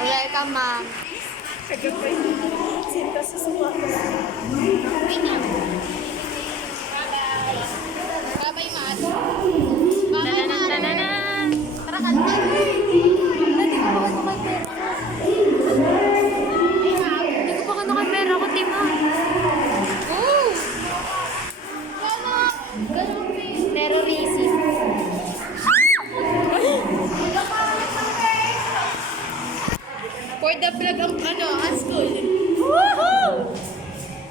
Welcome, ma'am. Bye-bye, ma'am. Bye-bye, ma'am. Tara, kanta. Hindi ko pa kano kay pera ko, di ma. Terrorism. For the vlog ang school. Woohoo!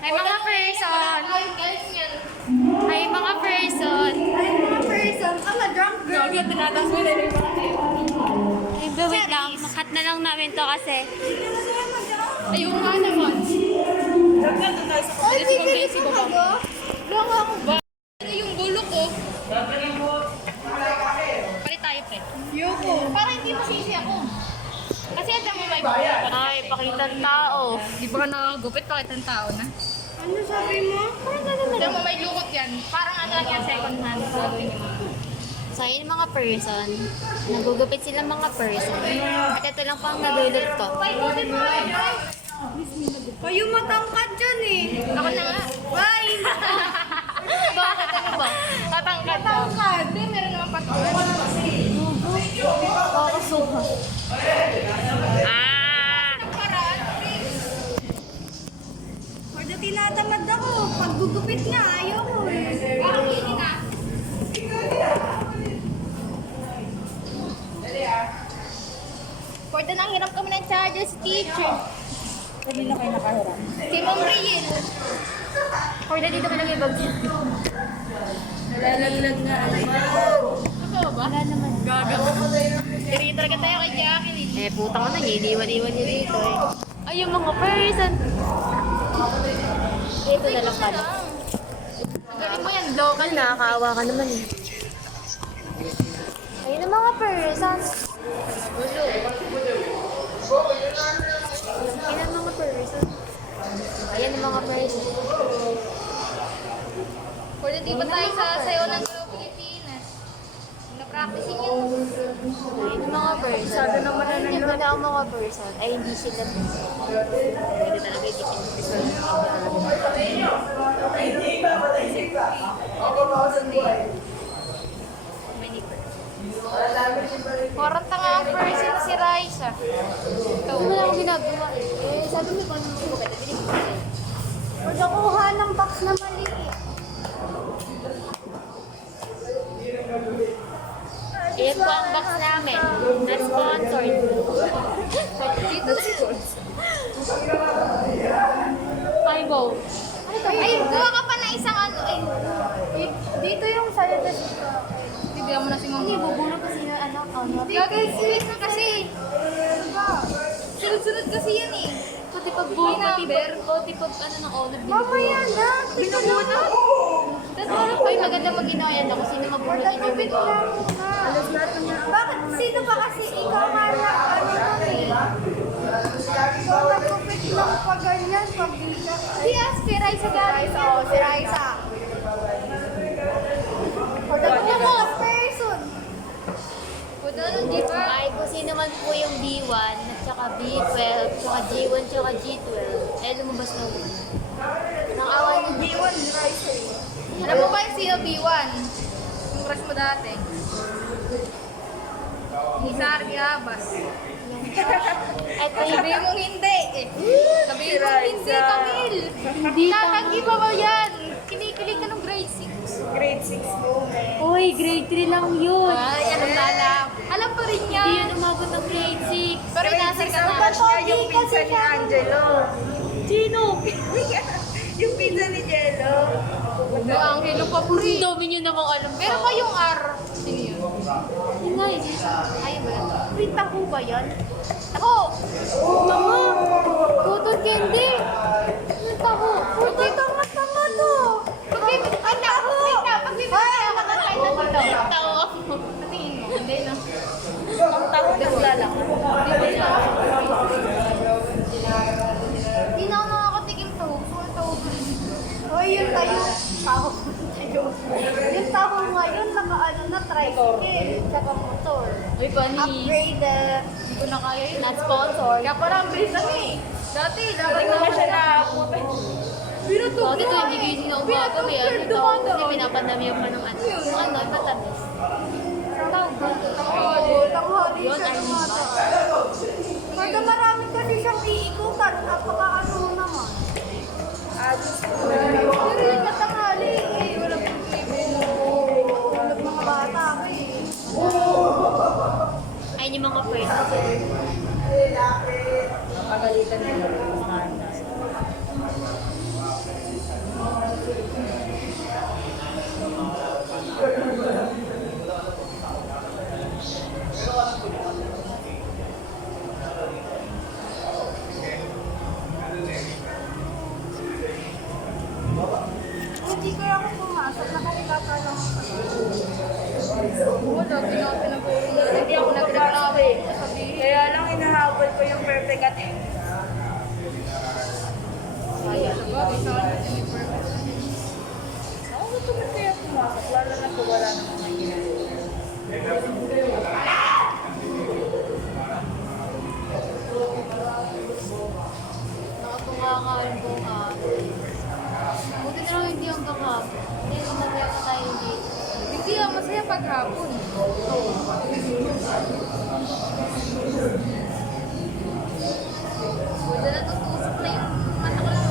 Hi mga person! Hi mga person! Ay, mga person, I'm a drunk girl. Ay, wait lang. Makat na lang namin to kasi. Ayun nga naman. Ay, bibili ko ka ba? Lang ako ba? Ano yung bulok ko? Palit tayo, pre. Yoko. Para hindi masisi ako. Kasi ito mo may bayad. Ay, pakita ng tao. Di ba ka nakagupit? Pakita ng tao na. Ano sabi mo? Parang gano'n na. Ito mo may lukot yan. Parang ano lang yan, second hand. So, yun mga person. Nagugupit sila mga person. At ito lang pang nagulot ko. Kayo matangkad dyan eh. Ako na nga. Bye! Bakit ano ba? Tatangkad ko. Matangkad. Hindi, meron naman patungkad. Kakasuha. Ah! Pwede tinatamad ako. Pag gugupit nga, ayoko eh. Parang hindi na. Pwede nang hiram kami ng charges, teacher. Sabi na kayo nakahiram. Si Ma'am Riel. Pwede dito ka lang ibag. Nalalaglag nga. Totoo ba? Wala naman. Gaga. Dito talaga tayo kay Jacqueline. Eh, putang na, iiwan-iwan niya dito eh. Ay, yung mga person. Dito na lang pala. Galing mo yan, local. Nakakaawa ka naman eh. Ayun ang mga person. Gulo. Ayun ang mga person. Ayan ang mga person. Pwede di ba tayo sa sayo ng Group Pilipinas? Na-practicing yun. Ayun ang mga person. Sabi naman na Ayun na ang mga person. Ay, hindi sila. Hindi ko talaga many person. Parang tanga ang person si Raisa. Ito. Ano na akong ginagawa? Eh, sabi mo kung ano mo ba? Pag nakuha ng box na maliit. Ayan po ang box namin. Not sponsored. Dito Ay, wow. Ano to? Ay, gawa ka pa na isang ano. Ay, Dito yung sa'yo. bibigyan mo na si Mama. Hindi, bubulog kasi yung ano. Gagay, sweet na kasi. Sunod-sunod kasi yan eh. Pati pag buhay pati pag ano ng honor. Mamaya na. Binubunot. Tapos ay maganda mag-inayan ako. Sino mabunot in your will of. Alas natin na. Bakit? Sino ba kasi ikaw Marla? Ano to eh? Ikaw nagpupit lang pa ganyan pag di ka. Si Raisa galing. Oo, si Raisa. O, dalawa mo, person. Puto nun, di ba? Ay, kung sino man po yung B1 at saka tsaka B12, tsaka G1, tsaka G12. Eh, lumabas na una. Nang awa ni B1, rice eh. Alam mo ba yung sino B1? Yung crush mo dati? Ni Sari Abas. At Sabihin mong hindi eh. Sabihin mong hindi, Camille. Hindi Tatagi pa ba yan? Kinikilig ka ng grade 6. Grade 6 moment. Uy, grade 3 lang yun. Ay, alam na alam. Alam pa rin Hindi yan. yan umabot ng grade 6. Pero inasar ka na. Ba't yung pinsan ni Angelo? Sino? Yung pinsan ni Jello. Ang Angelo pa po Ang rin. dami nyo namang alam. Pero pa yung R. Sino yun? Yun nga eh. Ayun ba yun? Wait, ako ba yan? Ako! Mama! Cotton candy! Ano taho? Uy, tama to. Pagbibigay na! Wait na! Pagbibigay ako ng kahit na dito. Taho ako. Patingin mo. Hindi na. Ang taho ng lalaki. Hindi na. Hindi na ako nakakatikim to. Full to. Uy, yung tayo. Taho. Yung taho ngayon, naka-ano na, tricycle. Tsaka motor. Uy, panis. Upgraded. Hindi ko na kaya yun. Not sponsored. Kaya parang bilis lang eh. Dati, dapat Hindi na siya nakapunta. Binutog Dati to, hindi gising na umaga. May ano to. Kasi pinapadamihan pa ng ano. Ano, matamis. Tawag ba? Tanghali Yun, siya ay, lumata. Pagka marami kasi siyang iikutan, napaka-ano naman. Pero yung katanghali, eh, wala pang tulog mga bata eh. Ay, yung mga friends. Pagalitan nila ng mga Hindi kaya ako pumasok, nakakilata lang ako. Wala, pinag-puro na. Hindi ako nagreklamo. Kaya lang hinahabol ko yung perfect attendance. Kaya sa bagay, sa akin, may purpose. Ako gusto mo kaya pumasok, lalo na kung wala namang nangyayari. Nakapungakain ko nga. Buti na lang hindi hanggang hapon. Hindi, mamaya pa tayo dito. Hindi ah, masaya paghapon. Wala na tutusok na yung mata ko lang.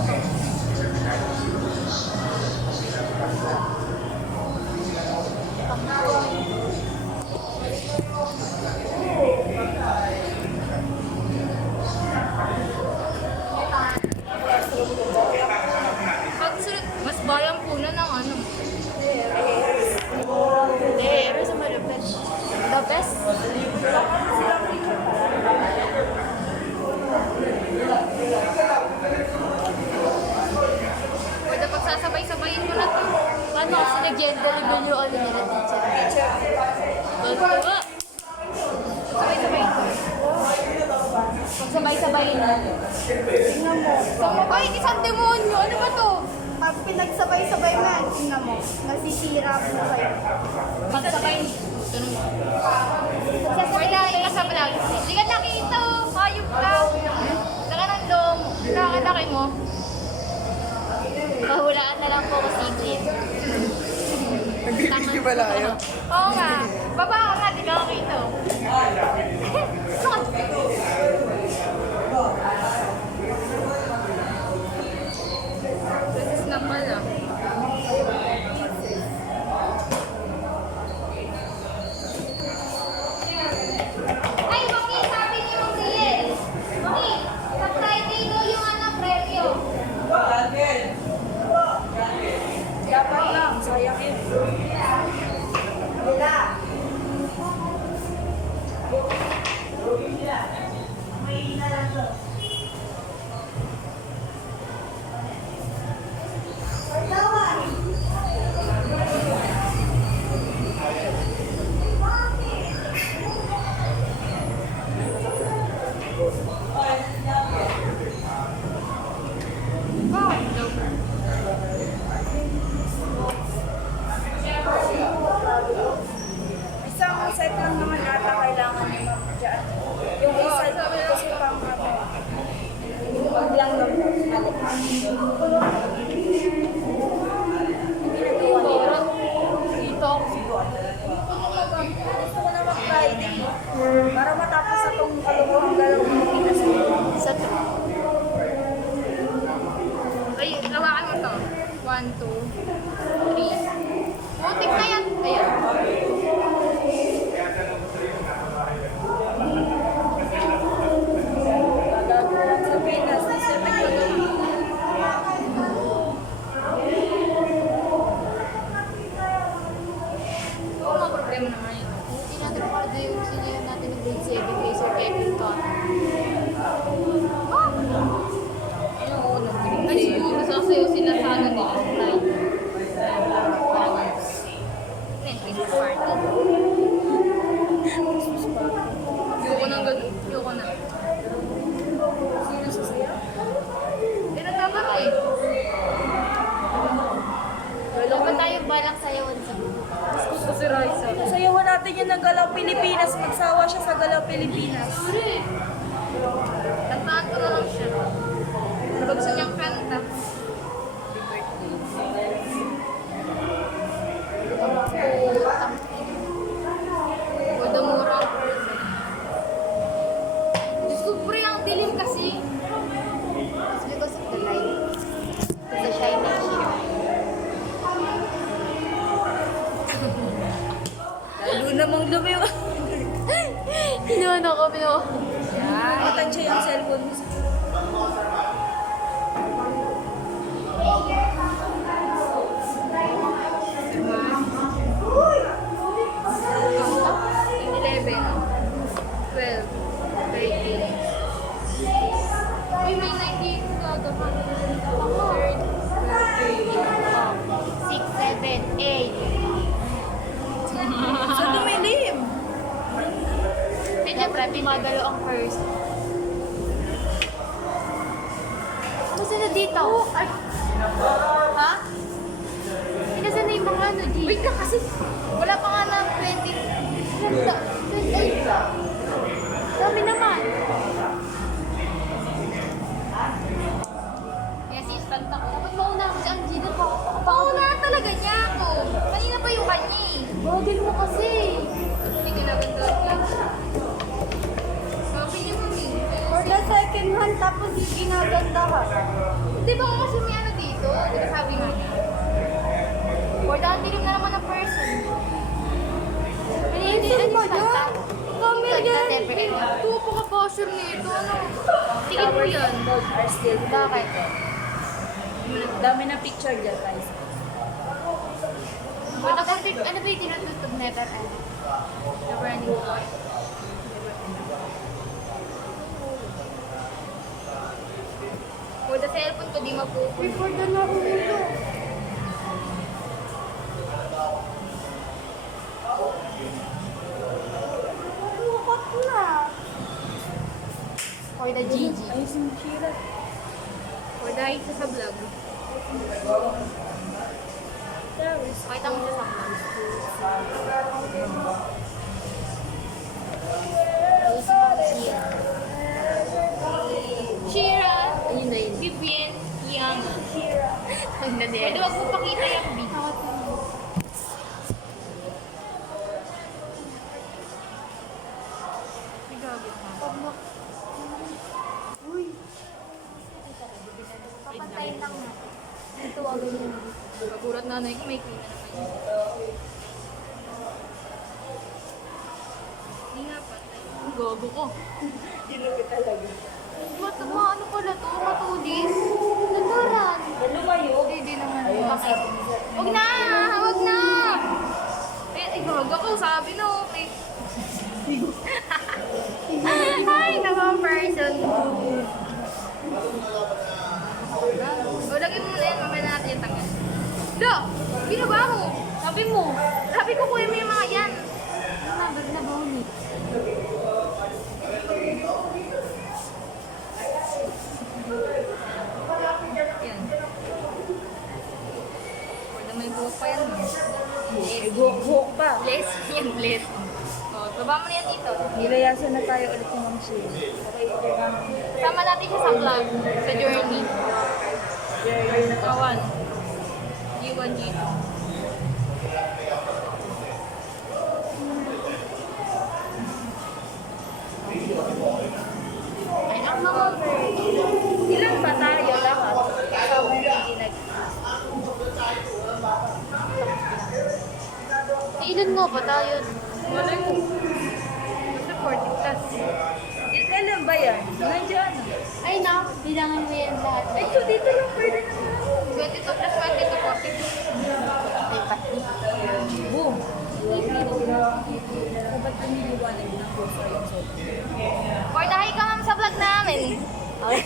Pag sunod, mas bayang puna ng ano. Hindi, pero sa malupit. The best. Pwede pagsasabay-sabayin mo na to. Paano kasi nag-gender reveal yung ano nila, teacher? Ba't ba? Sabay-sabayin ko. Pagsabay-sabayin na. Tingnan mo. Ay, isang demonyo! Ano ba to? Pag pinagsabay-sabay mo yan, tingnan mo. Nasisira mo sa'yo. Pagsabay. Ganun. Pwede natin kasama lang. Hindi ka nakita oh. Hayop ka. Laka ng dom. Kakalaki mo. Mahulaan na lang po ko secret. Nagbibigay pala kayo. Oo nga. Baba ka nga, di ka nakita oh. This is na pala. Ay, Maki, sabi ni Mang Riel. Maki, sa Friday daw yung ano, premyo. Dapat lang, sayang yun. Isang set lang naman ata kailangan ni Ma'am dyan. Yung isa kasi pang 1, 2, 3. Muntik na yan. Ayan. Gagawin sa Pinas. Oo, mga problema naman yun. Hindi natin para yung senior natin ng grade 7 kay Sir Kevin Cotton. Yung unang grade. Ay, siguro sasayaw sila sa ano nila. Right. Parang Christmas party. Ayoko nang ganun. Ayoko na. Sino sasayaw? Eh, nagkakaro eh. Wala pa tayong balak sayawan sa Gusto si Raisa. Sayawan natin yung Galaw Pilipinas. Magsawa siya sa Galaw Pilipinas. Kantaan ko na lang siya. Ano gusto niyang kanta? Mura ang person. Diyos ko, pre, ang dilim kasi. It's because of the light. The shining shine. Lalo namang lumi yung... Pinuha ko, pinuha. Matansya yung cellphone mo. Uy, may 90 gagawin. 6, 7, 8. Sa dumilim. Medyo prati magalo ang first. Kasi na dito. Ay. Ha? Kasi na yung mga ano, G. Wait ka kasi. Wala pa nga ng 20. 28. Dami naman. Kaya si instant ako. Dapat mauna ako si Angina pa. Pauna talaga niya ako. Kanina pa yung kanya eh. Bagil mo kasi. Hindi ka naman doon yun. Sabi niya kami. For the second hand, tapos ginagandahan. Di ba kasi may ano dito? Di ba sabi nga niya? Or dahil dilim na naman ang person. Hindi, Saan ba yan? Camel yan. Tupo ka posture nito. Ano? Tingin mo yan. Are still. Bakit? Dami na picture dyan, guys. Ano ba yung tinututog never end? Never ending story. For the cellphone ko, di mapupo. Before the nahulog. Lukot na. Or the GG. Ayos yung chira. For the isa sa vlog. Pakita mo siya sa vlog. Shira! Ayun na yun. Vivian! Yang! Ang Pwede nangyari. wag mo pakita yung video. Ay, gabi ka. Uy. Papantayin lang natin. Ito agad yun. Nagulat nanay ko, may clean na naman. Hindi nga patay. Ang gogo ko. Dinupit talaga. Ano pala to? Matulis? Naturan. Lumayo. Hindi naman. Ayun, Bakit? sabi niya. Huwag na! Huwag na! Ay, gago ko. Sabi no. May... Ay, naman person. O, lagyan mo na yan. Mamaya na natin yung tanggal. Do! Binaba mo! Sabi mo! Sabi ko kuya mo yung mga yan. Nabag na bawni. Yan. Pwede may buhok pa yan. May buhok-buhok pa. Bless. Yan, bless. O, baba mo na yan dito. Nilayasan na tayo ulit ng Ma'am Sheila. Okay, ito lang. Sama natin siya sa vlog, sa journey. Kawan. G1, G2. Ay, ang mga Ilan ba tayo lahat? Kasama yung ginag... pa tayo. Wala mo. Basta 40 plus. Kailan ba yan? Nandiyan. Ay, na. Bilangan mo yan lahat. Ay, so dito lang pwede na. 22 plus 20 to 40. Boom. Ba't naniliwanag na po sa yung soap? Portahay ka ma'am sa vlog namin. Okay.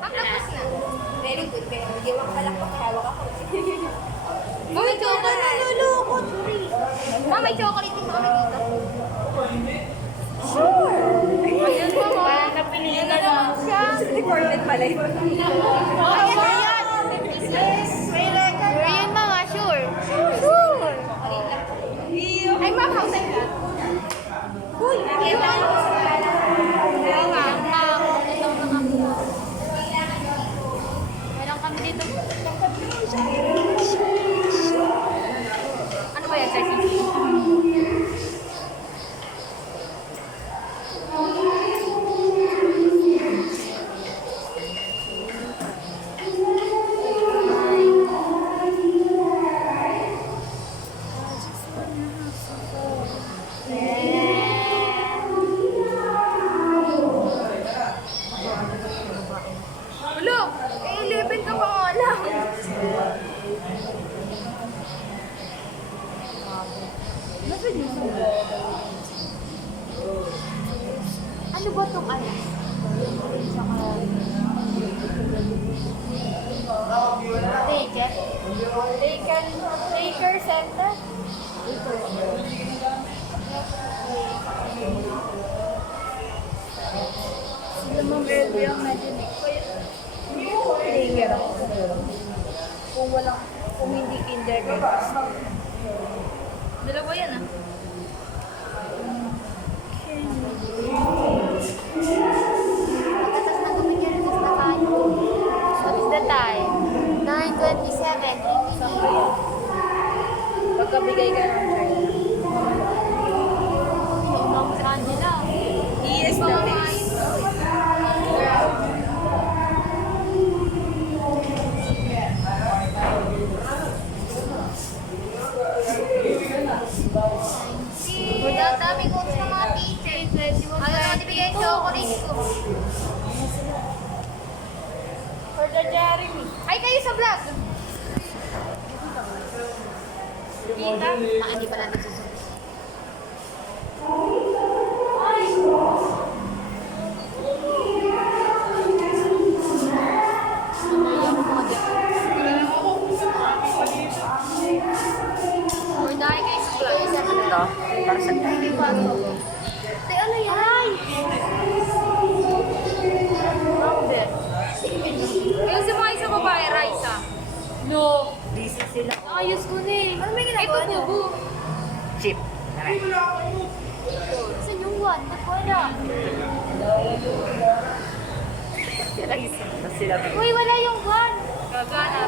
Ma'am, tapos na. Very good, pero hindi mo palakpak hawak ako. Ma'am, may chocolate. Nalulukot, Ma'am, may chocolate din kami dito. Ayun po, ma'am. Napilihan na lang. Recorded pala yun. Ayan na yan. May record. Sure yan mga, sure. Sure. Ay, ma'am, house and cat. Uy, Ewan. Oo nga. Meron kami dito. Ano ba yan, Ceci? Ulo, eh, 11 ka pa nga lang. Ano ba itong ano? Ticket? Taker center. Sila ma'am Elby ang nadinig ko yun. Taker ako. Kung hindi kindergarten. Dalawa yan ah. Pagkatas na kami niya, release na tayo. What is the time? 9:27. Pagkabigay ka ng child. Umang sa kanila. Yes na base. Wala, daming quotes ng mga teachers. Ayaw naman ibigay yung chocolate ko. For the Jeremy. Ay, kayo sa vlog! Kita? Hindi pala nagsusunod. Or dahil kayo sa vlog. Ito, para sa Te, ano yan? Ayun sa mga isang babae, Raisa. No. Busy sila. Ayos ko na eh. Ano may ginagawa niyo? Chip. Saan yung one? Wala. Sila. Uy, wala yung one. Gagana.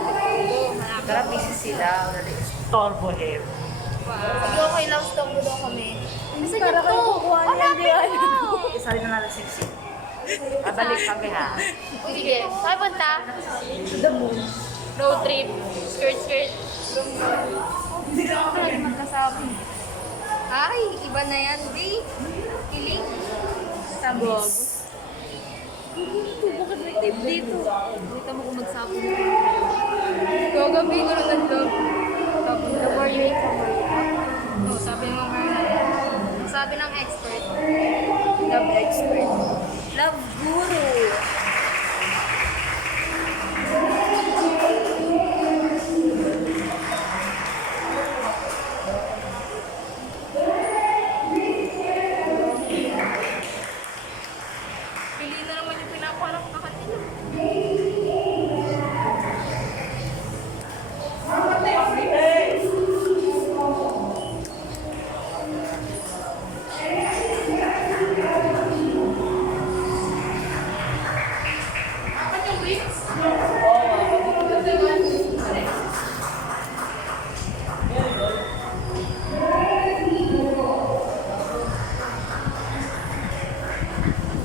Tara, busy sila. Torbo hair. Sige, okay lang. Stop mo daw kami. Saan Para yung kayo to? kukuha niyan, Hanapin di ba? mo. Isali na natin siksi. Babalik kami ha. Sige. Saan punta? The moon. Road trip. Skirt, skirt. Hindi ka ako lagi magkasabi. Ay, iba na yan, B. Kiling. Sabog. Bakit may tape dito? Kita mo kung magsapon. Gagabi ko ng love. The more you hate, the more you hate. Oh, sabi mo nga. Sabi ng expert. Love expert. Love guru. Pili na naman yung pinakuha ko kanina.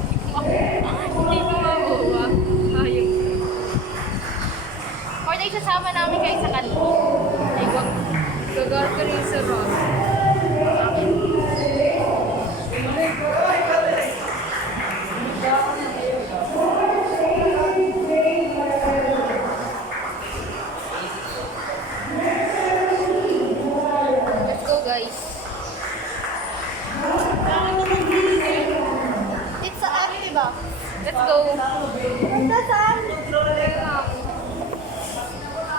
Hindi ko mabuha. Ayun. Or na isasama namin kayo sa kanto. Ay, wag. Nag-art ka rin sa Ron. Let's go, guys. It's sa ano, diba? Let's go. Punta saan?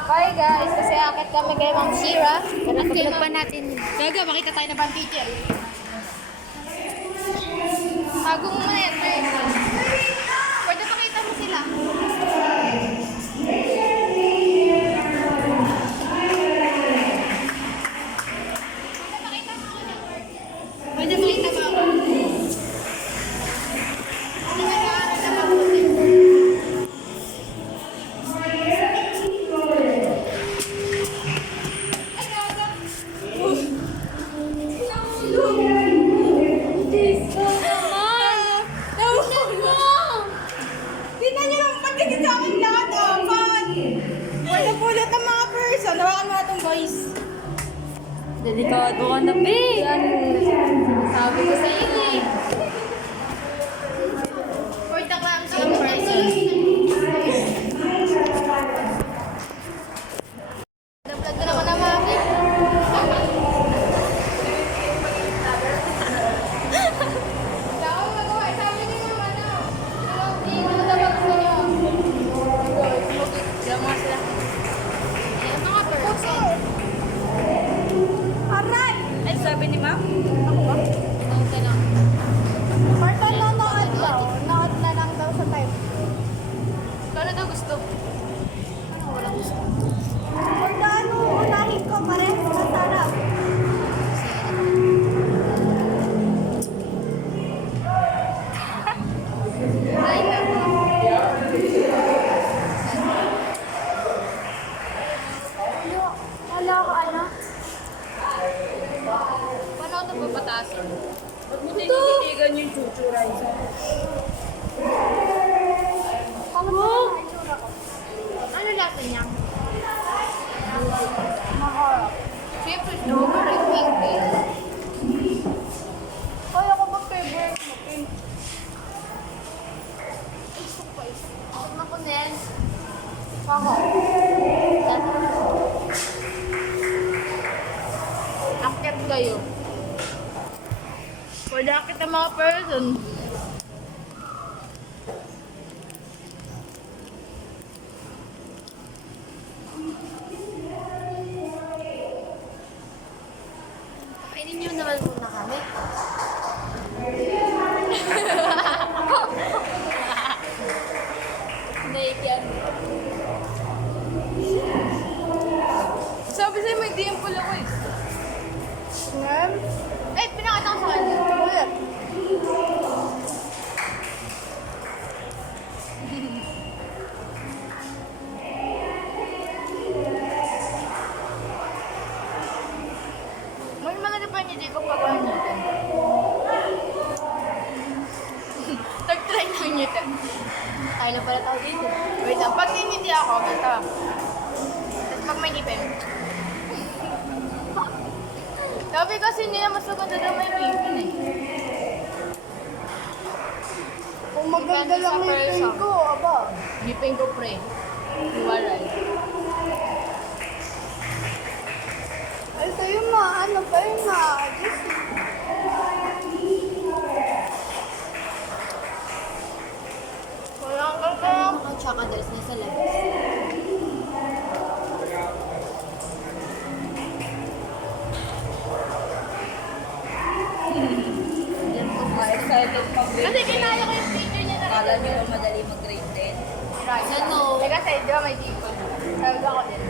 Bye, guys. Kasi akit kami kay Ma'am Shira. Tulog pa natin. Gaga, makita tayo na bang teacher. Agong mo na yan, guys. Pwede pakita mo sila. Pwede makita ba ako? Ano nag-aaral na mabuti? Ay, gaga. Tingnan niyo yung pagkikit sa akin lahat, apat. Wala pulot ng mga person. Hawakan mo na itong boys. Delikado ka na, be. Sabi ko sa iyo eh. For the clams of person. Nag-vlog ka naman na, mami. Wala akong magawa. Sabi ni mama na. Hindi ko na dapat sa inyo. Diyan mga sila. Ayan, mga person. Aray! Ay, sabi ni ma'am? Ikaw ka lang. Marta, nanood daw. Nood na lang daw sa time. Kano daw gusto? Walang gusto. Marta, ano unahin ko? Parehas masarap. Ay, nako. Wala ko, ano? Paano ito papatasin? Ba't mo tinititigan yung chuchu rice? Kamusta na itsura ko? Ano lasa niya? Maharap. Siyempre, strawberry pink eh. Kaya ko ba favorite mo, pink? Huwag na ko, Nel. Ako. Akit kayo. Pwede akit ang mga person. Kainin niyo naman muna kami. Naik yan. Sabi sa'yo may dimple ako eh. Ngam? Eh, pinakita ko sa kanya. Ulit. May malaki pa niya, di ko pagawa natin. Nag-try lang niya ito. Tayo na pala tao dito. Wait lang, pag hindi ako, ganito. Tapos pag may ngipin. Sabi kasi nila mas maganda daw may ngipin eh. Kung maganda Depende lang sa yung person. pink ko, aba. Ngipin ko pre. Iwalay. Ay, sa'yo ma, ano pa yun ma? Diyos. Walang kakam. Mga tsaka dress na sa labas. Excited pa Kasi kinaya ko yung picture niya na Akala nyo ba madali mag-grade 10? Right. Ano? Eh kasi, di ba may dimple? Sabi ako din.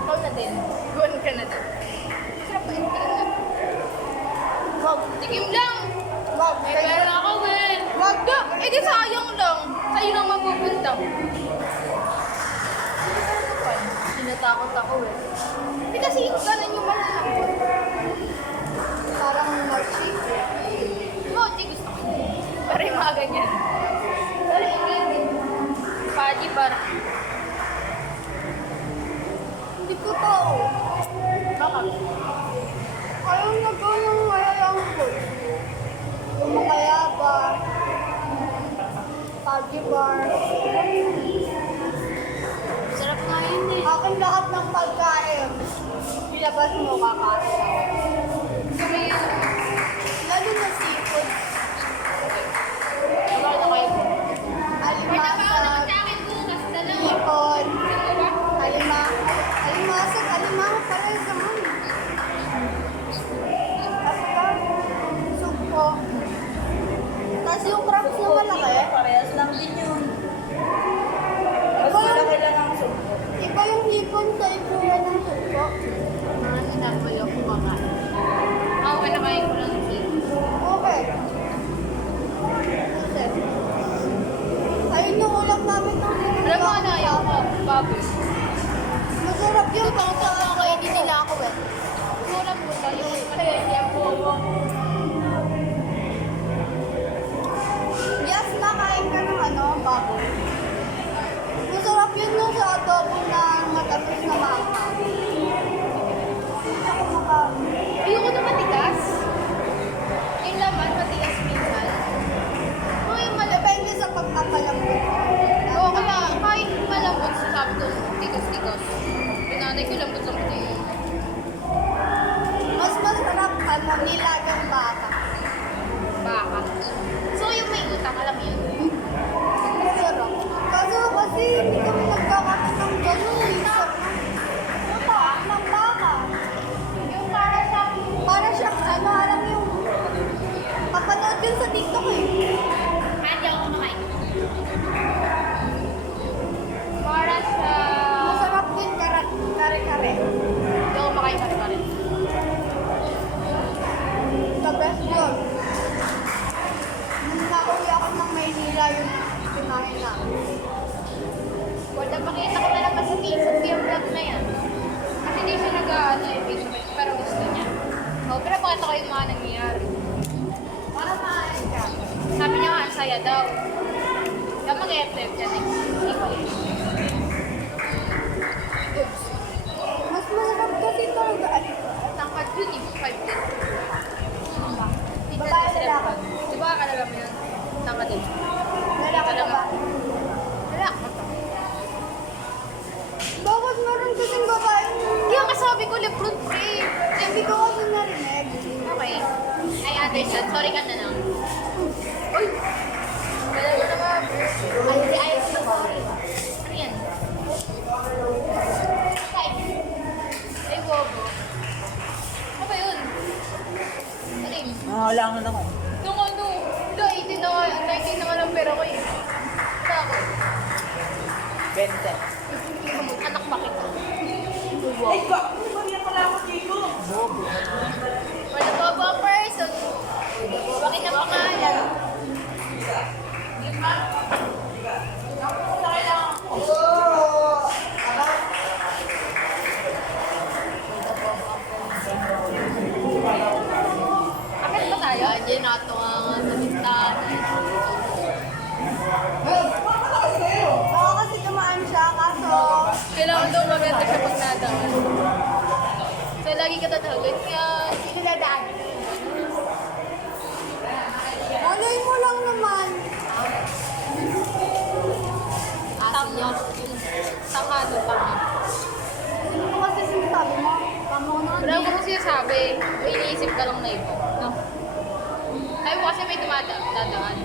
Ikaw na din. Guwan ka na din. Sarap pa, tingin nga. Wag, Tikim lang! wag. May pera ako, Will! Wag ka! Eh di sayang lang. Sa'yo lang mapupunta. Tinatakot ako eh. Hindi kasi yung ganun yung malalambot. Parang mochi. Mochi gusto ko. Pero yung mga ganyan. Pero Padi bar. Hindi ko to. Bakit? Ayaw na ko ng malalangkot. Yung makayabar. Pagi bar. Sarap nga yun eh. Akin lahat ng pagkain. Ilabas mo kakain. Lalo na seafood. Bakit na kayo? Alimasag, hipon, alimasag, alimango pala sa mga. Tapos, supo. Tapos yung crabs na malaki. Parehas lang din yun. Mas malaki lang ang suko. Iba yung hipon sa itsura ng supo. Parang sinasayo ko kakain. Ako, kinakain ko lang yung Okay. Kasi, ayun yung ulam namin ng Alam mo ano, ayaw ko. Baboy. Masarap yun. Ito pang sa kainin nila ako eh. Mura mo ba? Yung malaki ang buo. Yes, nakain ka ng ano, baboy. Masarap yun no sa adobo na matamis na maanghang. Ako maka- Ayoko na matigas. Yung laman, matigas minsan. Oh, yung depende sa pagkapalambot. Oo, kaya kahit malambot sa sabi ko, tigas-tigas. Yung nanay ko lambot-lambot eh. Mas masarap ano, nilagang baka. Baka. So yung may utang, alam mo yun? Masarap. Kaso kasi hindi kami nagkakaroon ng gano'n eh. Sarap ng baka. Yung para Siyang ano, alam yung kapanood yun sa TikTok eh. hindi ako kumakain. Para sa... Masarap din kare-kare. Hindi ako kumakain pa rin. The best yun. Nung nauwi ako ng Maynila yung kinain namin. Wala, pakita ko na lang sa Facebook yung vlog na yan. Kasi hindi siya nag-ano yung Facebook, pero gusto niya. Pero pakita ko yung mga nangyayari. Para maaari ka. Sabi niya nga, ang saya daw. Kaya mag-FF dyan eh. Mas masarap kasi talaga. Tangkad yun eh, 5 din. Babae, lalaki? Di ba alam mo yun? Tangkad din. Lalaki ka ba? Lalaki mo to. Bakit meron kasing babae? Kaya kasabi ko, Lebron Free. Hindi ko kasi narinig. Okay. I understand. Sorry ka na lang. Uy! Wala mo na ba? Ay, hindi. Ayaw ko na sorry. Ano yan? Kain. Ay, bobo. Ano ba yun? Ano yun? Nangalangan ako. Nung ano? 18 na nga. 19 na nga lang pera ko eh. Bakit? 20. Anak ba kita? Ay, ba? Ano pala ako dito? Wala po ba person? Bakit ang pangalan? Akit ba tayo? Diyan nato ang sa listahan. Oo, kasi tumaan siya, kaso... Kailangan daw maganda siya pag nadaan. So, lagi ka tatawagan. Kaya, sinadaan. Malay mo lang naman. Asin yun. Tangado pa nga. Sino mo kasi sinasabi mo? Tama ko na. Wala ko kung sinasabi. May iniisip ka lang na iba. No? Sabi ko kasi may dumadaan.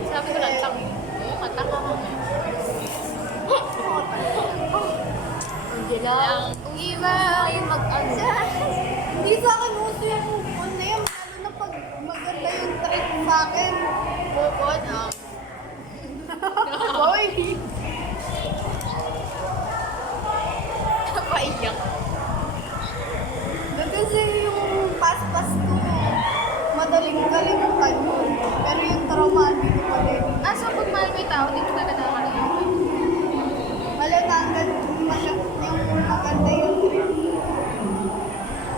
Sabi ko lang, tang. Oo, kataka ko. Angela, kung iba ay mag-ano. Hindi sa akin uso yung ano yun, lalo na pag maganda yung trip sa akin. Bukod ang Boy! napaiyak. Kasi yung pas-pas ko, madaling kalimutan mo. Pero yung trauma, hindi ko pa din. Ah, so pag mahal mo yung tao, dito ka nakakalimutan. Malata yung maganda yung trip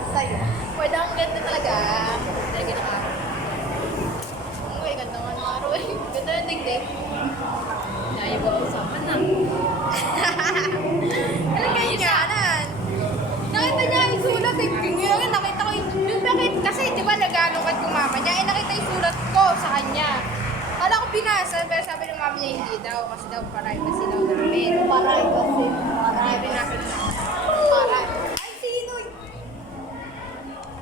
sa'yo. Pwede ang ganda talaga. Talaga ng araw. Uy, ganda nga ng araw eh. Ganda ng dingding. Dahil ba usapan na? Ano ganyan? Nakita niya yung sulat eh. Kaya nga sabi ng mami niya hindi daw, kasi daw privacy daw namin. Paray kasi. Sabi namin Paray. Ay, sino?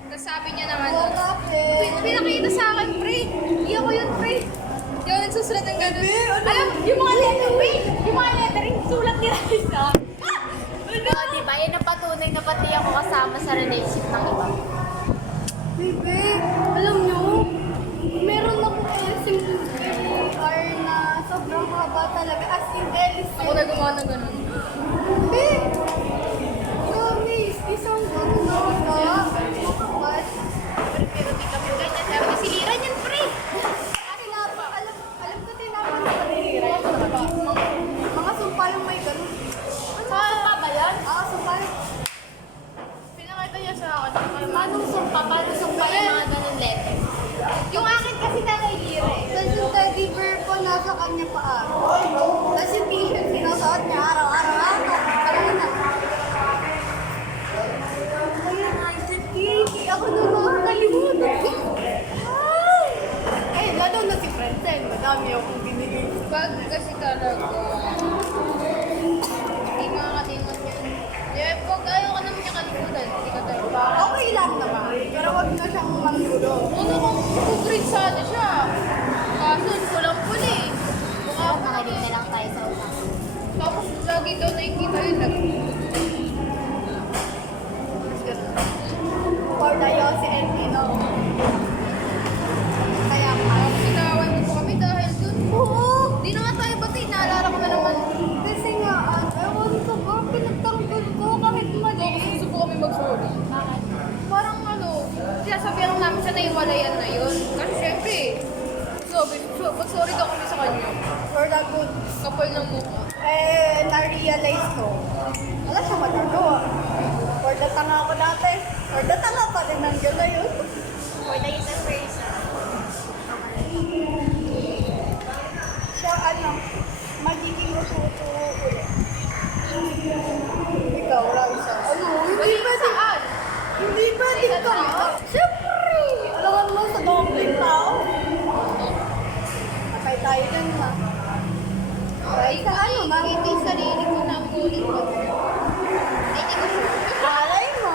Tapos sabi niya naman, Oo nga, pinakita sa akin, pre. Hindi ako yun, pre. Hindi ako nagsusulat ng gano'n. ano? Alam, yung mga lettering, sulat nila isa. Oo, diba? Yan ang patunay na pati ako kasama sa relationship ng iba. Bebe, alam nyo, meron akong LCR na sobrang haba talaga. As in, Ako na gumawa ng gano'n. Bebe, promise, isang gano'n na haba. But, Pero di kami ganyan. Sabi niya, siliran yan, pre. alam ko tinapon sa kanila. Mga sumpa yung may gano'n. Sumpa ba yan? Sumpa yung... Pinakita niya sa akin. Paano sumpa? Paano sumpa yung mga ganun letter? Yung akin kasi na nailira eh. Tapos yung teddy bear ko nasa kanya paa. Tapos yung t-shirt sinusuot niya araw-araw. Kanina. Ayun, nice and cake. Ako na makakalimutan ko. Eh, lalo na si Francine. Madami akong binigay. Pag kasi talaga, hindi makakalimot yan. Eh, pag ayaw ka naman niya kalimutan, hindi ka tayo. Okay lang naman. Pero wag na siyang manggulo. Ano kung kukurit sana siya? Kaso, kulang pula eh. Pero makinig na lang tayo sa utak. Tapos, lagi daw nakikita yun. For the Yossi and Tino. Kaya Parang sinaway mo po kami dahil dun. oo. Di na nga tayo bati, naalala ko na naman. Kasi nga, ewan ko ba, pinagtanggol ko kahit mali. Gusto po kami mag-sorry. Parang ano, sinasabihan lang namin siya na iwalayan na yun. Kasi syempre, mag-sorry daw kami sa kanya. For the good. Kapal ng mukha. Na-realize ko, wala siya magagawa. For the tanga ko dati. For the tanga pa din nandiyan na yun. For the isang person. Siya, magiging usuto ulit. Ikaw, Raisa. Hindi ba Saan? Hindi ba din ka? Siyempre! Alam ka naman sa dombling tao. Patay tayo dyan na. Ay, sa ano na? Hindi sarili ko na ulit ko. Ay, hindi ko sure. Alay mo.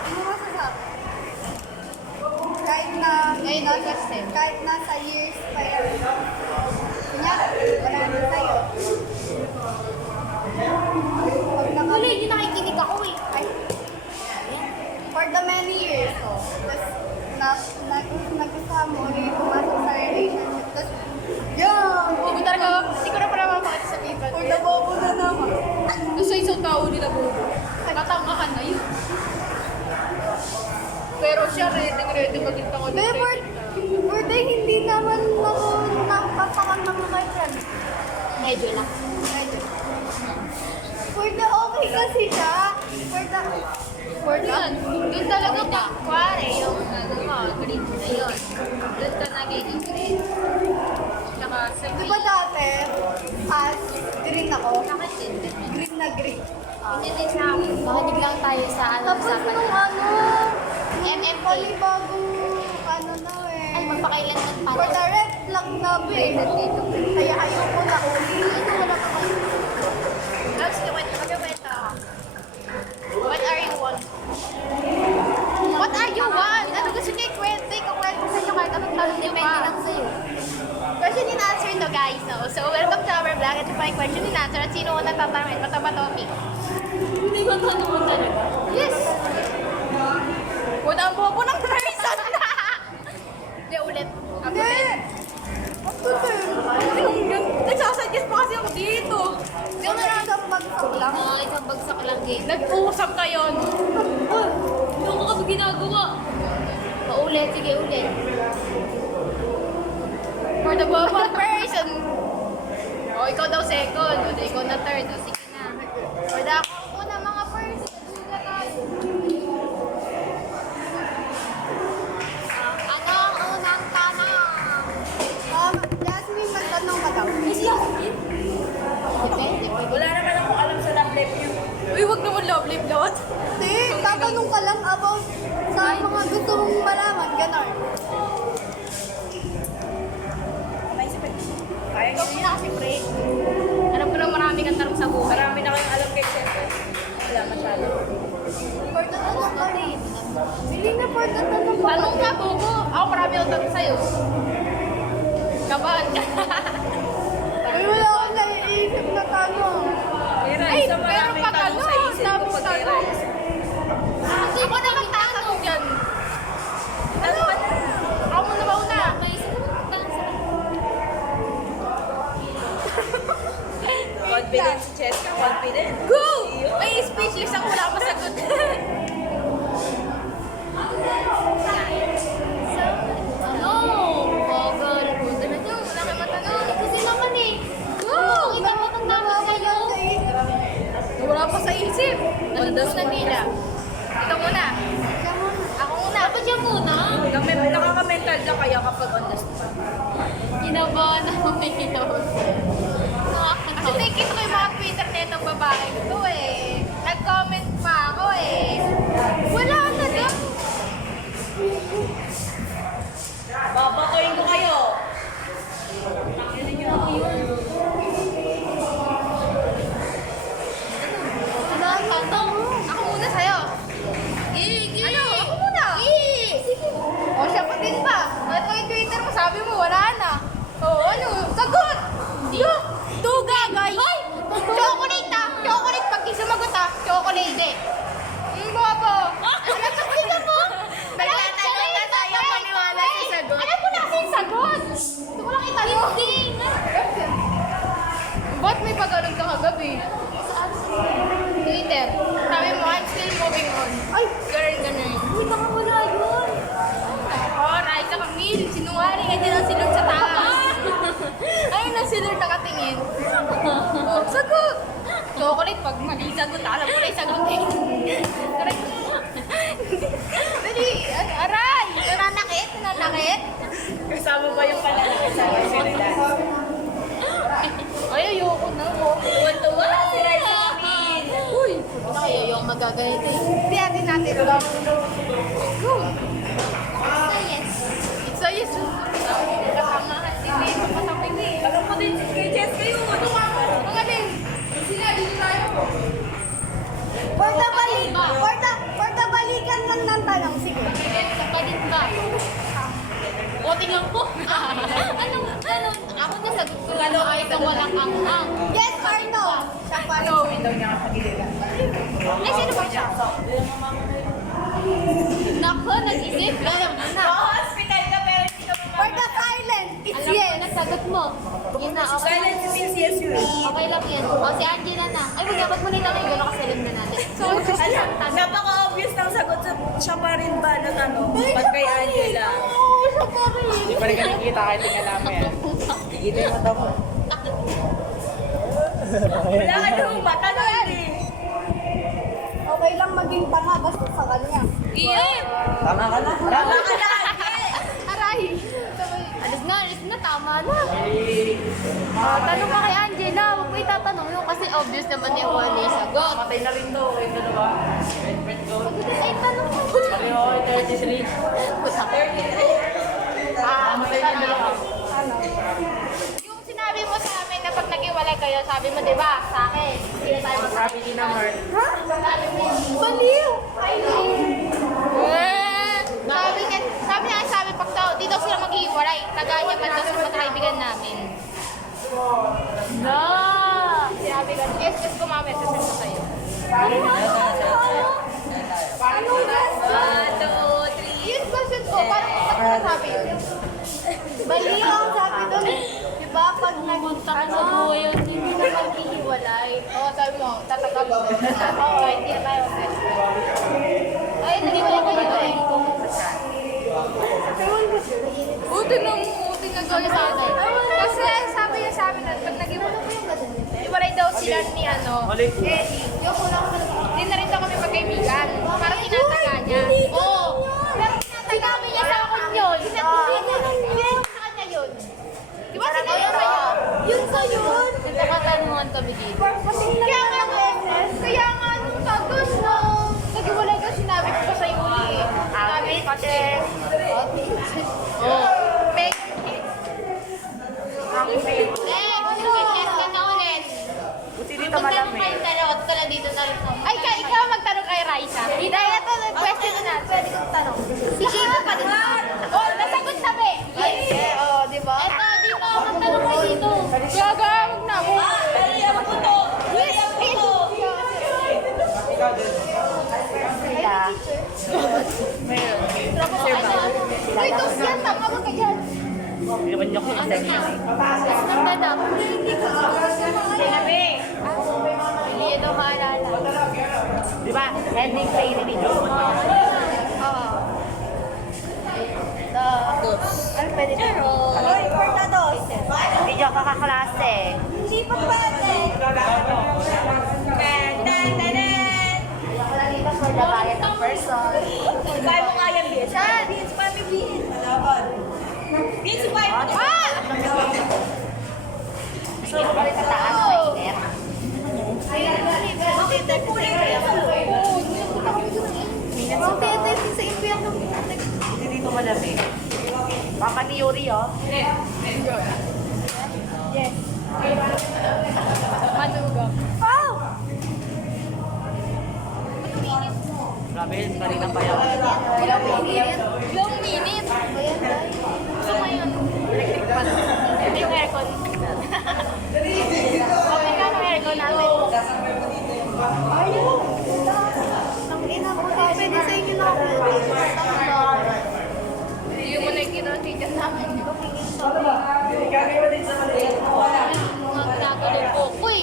Ano masasabi? Kahit nasa years pa yan. Kanya, wala na sa'yo. Pag Wala, hindi nakikinig ako eh. Ay, for the many years, tapos nagkasama ulit, pumasok sa relationship, tapos, yan! Hindi ko talaga, hindi ko na pala mapakita sa people. For the bobo na naman. Gusto isang tao nila bobo. Katangahan na yun. Pero siya ready maging tango. Pero for the hindi naman ako napapakantang kay friend. Medyo lang. For the okay kasi siya. For the Yun, doon talaga pagkwari yung ano mo, green na yun. Doon ka nagiging green. Tsaka sa Di ba dati, as green ako, Bakit din? green na green. Hindi din sa akin. Makinig lang tayo sa ano Tapos usapan nung natin. MMK. panibagong eh. Ay, magpakailanman pa. For the red flag na Rated dito. Kaya ayoko na uli. Ito wala pa kayo. Tapos magkakwenta ako. What are you want? What are you want? Ano gusto niya ikwento? Ikakwento sa inyo kahit anong tanong niyo Depende pa. lang sa'yo. Question and answer to guys, no? So, welcome to our vlog. Ito pa yung question and answer. At sino unang tatanungin? Mataba topic. Hindi ko tanong talaga. Yes! Wala ang bobo ng person na! Hindi, ulit. Ako Hindi! din. Nagsasuggest pa kasi ako dito. Hindi ako na Isang bagsak lang. Isang bagsak lang game. nag-uusap kayo. Doon ko kami ginagawa. Paulit, sige ulit. For the bobo person. O, ikaw daw second. O, ikaw na third. O, sige na. For the ako na mga person. Suga tayo. Ano ang unang tanong? Jasmine, magtanong ka daw. Kasi ako yun. Depende. Wala naman akong alam sa love life niyo. Uy, wag naman love life lot. Hindi, tatanong ka lang about sa mga gusto mong malaman, ganon. May isip. Kaya ko Hindi na kasi pre. Alam ko lang marami kang tarong sa buhay. Marami na kayong alam kay Chef. Wala masyado. For the tanong pa rin. Bili na for the tanong pa. Tanong ka, Bobo. Ako marami akong tanong sa'yo. Kabahan ka. Ay, wala akong naiisip na tanong. Kira, Ay, isa pero maraming pag tanong ano, sa isip ko tapos pag kay tanong. Rice. Ako naman tatanong dyan. Ano ka na? Ako muna ba una? May isa naman ang tanong sa Confident si Cheska, confident. Go! Ay, speechless ako. Wala akong masagot. Ano? Bagal. Punta na dyan. Wala kang matanong. Kasi naman eh. Go! Ikaw ang tama sa'yo. Wala pa sa isip. Nandun na nila. Ikaw muna. Ako muna. Dapat siya muna. Nakaka-mental ka kaya kapag on the spot. Kinabahan ako may kinabahan. Kasi nakikita ko yung mga Twitter na itong babae ko eh. Nag-comment pa ako eh. Wala na daw. Babakoyin ko kayo. Wala ang tanong. Ako muna sa'yo. Ano? Ako muna. O siya pa din ba? Ano yung Twitter mo? Sabi mo wala na. O ano? Sagot! Duga guys! Hoy! Chocolate ah! Chocolate pag di sumagot ah! Chocolate eh! Bobo! Alam ko sila mo! Nagtatanong na tayo paniwala sa sagot. Alam ko na kasi yung sagot! Gusto ko lang itanong. Hindi! Ba't may pag-anon ka kagabi? Twitter. Sabi mo, I'm still moving on. Ay! Ganun. Uy, baka wala yun. Alright, sa Camille, sinungaling, hindi lang silog sa taas. Ayun na silog nakatingin. Oh, sagot! Chocolate, pag mali sagot, alam ko na yung sagot eh. Correct. Dali, aray! Nananakit? Kasama ba yung panlalaki sa si Rice? Ay, ayoko na. Tuwan-tuwa si Rice sa amin. Uy! Kaya yung magagalit eh. Hindi natin. Go! Yes. It's a yes. Kasamahan. Hindi mo katabi eh. Alam mo din kay Cheska yun. Ang alin? Sinabi tayo. For the balikan lang ng tanong. Sige. Sa pa din ba? O, tingnan ko. Anong, ako na sagot ko ano ay itong walang ang-ang. Yes or no? Siya pa rin. Ay, sino ba siya? Nako, nag-isip. Alam mo na. Hospital ka pero hindi ka For the silent, it's Alam ko yes. na sagot mo. Yun na, okay. Silence means yes yun. Okay lang yan. O, si Angela na. Ay, wag mo nila kayo. Nakasalim na natin. So, Napaka-obvious ng sagot sa siya pa rin ba na tanong pag kay Angela. Hindi pa rin ka nakikita kahit tingnan namin. Nakikita yung mata mo. Wala ka nung mata na eh. Okay lang maging tanga basta sa kanya. Tama ka na. Tama ka na. Aray! alis na, tama na. Tanong ka kay Angela. Huwag mo itatanong yun kasi obvious naman yung kung ano yung sagot. Patay na rin to. Kayong dalawa. Friend ko. Sagutin ay tanong mo. Pareho ako 33. Matay na yung dalawa. Yung sinabi mo sa amin na pag nag-iwalay kayo, sabi mo, di ba, sa akin, hindi tayo Sabi ni na Mark. Baliw! Sabi niya, pag daw, di daw sila mag-iwalay, taganya man daw sa mga kaibigan namin. Na! Sinabi ka, yes, ko mamaya, sasend ko sa'yo. Ano? 1, 2, 3. Yun question ko, parang ba't ko nasabi yun? Baliw ang sabi doon. Diba pag Punta ka sa buhay yun. Hindi na mag-iwalay. Oo, sabi mo, tatagap mo. Oo, hindi na tayo best friend. Ay, nag-iwalay kayo eh. Buti na sa akin. Kasi sabi niya sa amin na pag nag-iwalay daw sila ni Eddie. Hindi na rin daw kami magkaibigan. Parang tinataga niya. Oo. Pero sinabi niya sa akin yun. Sinabi sa kanya yun. Di ba sinabi sa'yo? yun sa yun. Nagkakatanungan kami dito. Kaya nga nung tapos na nag-iwalay ka, sinabi ko pa sa Yuli eh. Sabi kasi, Oh. make Next! Uy, dos yan, tama ka dyan. Hindi naman niyo kung isang yan eh. Nagdadap. Sinabi! Hindi daw maalala. Di ba? Ending play ni video. Oo. Ano pwede na? Hoy, portados. Video ka kaklase. Hindi pa pwede. For the diet of person. Subay mo nga yan, Bis. Bis, mami, Bis. Bis, subay mo. Gusto mo balik sa taas, mainit. Bakit na kulit kaya sa loob? Bakit tayo sa impyerno? Hindi dito malamig. Papa ni Yuri, oh. Manugang. Oh! Grabe, kanina pa yan. Ilang minute? Gusto mo yun? Electric fan. Hindi yung aircon. Okay ka ng aircon namin. Ang ina mo, pwede sa inyo na ako. Hindi mo nakikita ang teacher namin. Mga ginagano po. Uy!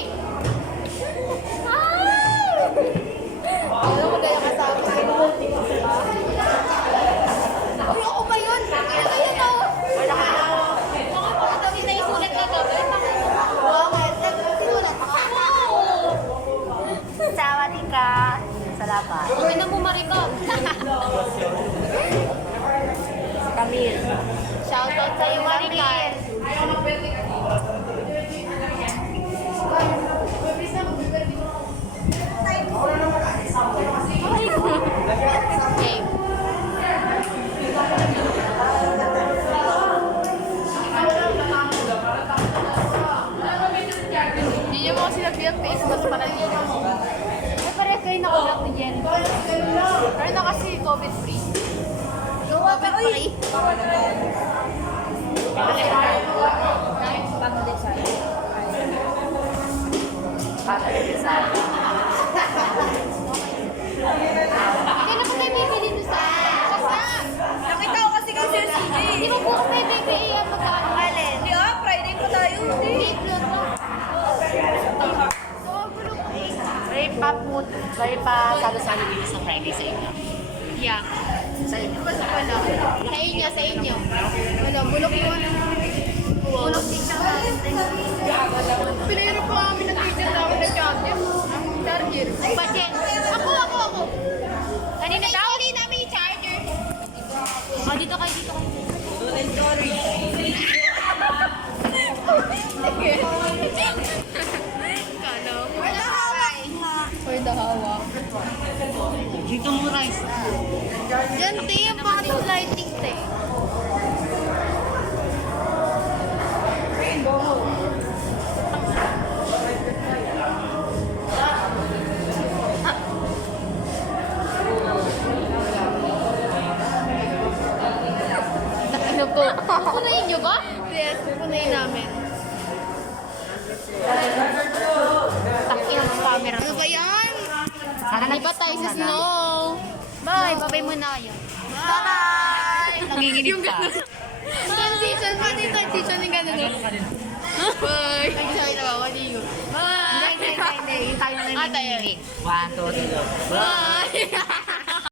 Ano magaya ka sa akin? Uy, ako ba yun? Ano yun ako? Mga pagkatawin na isulat na to. Bakit? Sinulat ako. Sawadi ka. Salamat. Huwag na bumarikot. Camille. Shoutout sa'yo, Maricar. Okay. Hindi niyo mo kasi nag-build face mas panalinis. Ay, parehas kayo naka-block ni Jen. Pero na kasi COVID-free. COVID-free. Family design. Hindi na po tayo bibili dito sa Nakita ko kasi kayo sa CJ. Hindi mo po tayo bibili yan magkano. Hindi ah, Friday pa tayo. Hindi, float na. May pa salo-salo dito sa Friday sa inyo. Yeah. Sa inyo. Wala. Sa inyo, sa inyo. Wala, bulok yun. Bulok din siya. Pinahirap pa kami ng teacher namin ng charger. Charger. Budget. Ako. Kanina daw? Hindi namin yung charger. Oh, dito kayo, dito kayo. Kala mo. For the hawak. Dito mo rice. Diyan, te, yung pang lighting, te. Ano po? Pupunayin nyo ba? Yes, pupunayin namin. Takin ang camera. Ano ba yan? Sana Di ba tayo sa snow? Bye! Babay muna kayo. Bye! Nanginginig ka. Transition pa din. Transition yung gano'n. Bye! Ay, na ba? Wali ko. Bye! Hindi. Tayo na Ah, tayo. nanginginig. 1, 2, 3. Bye!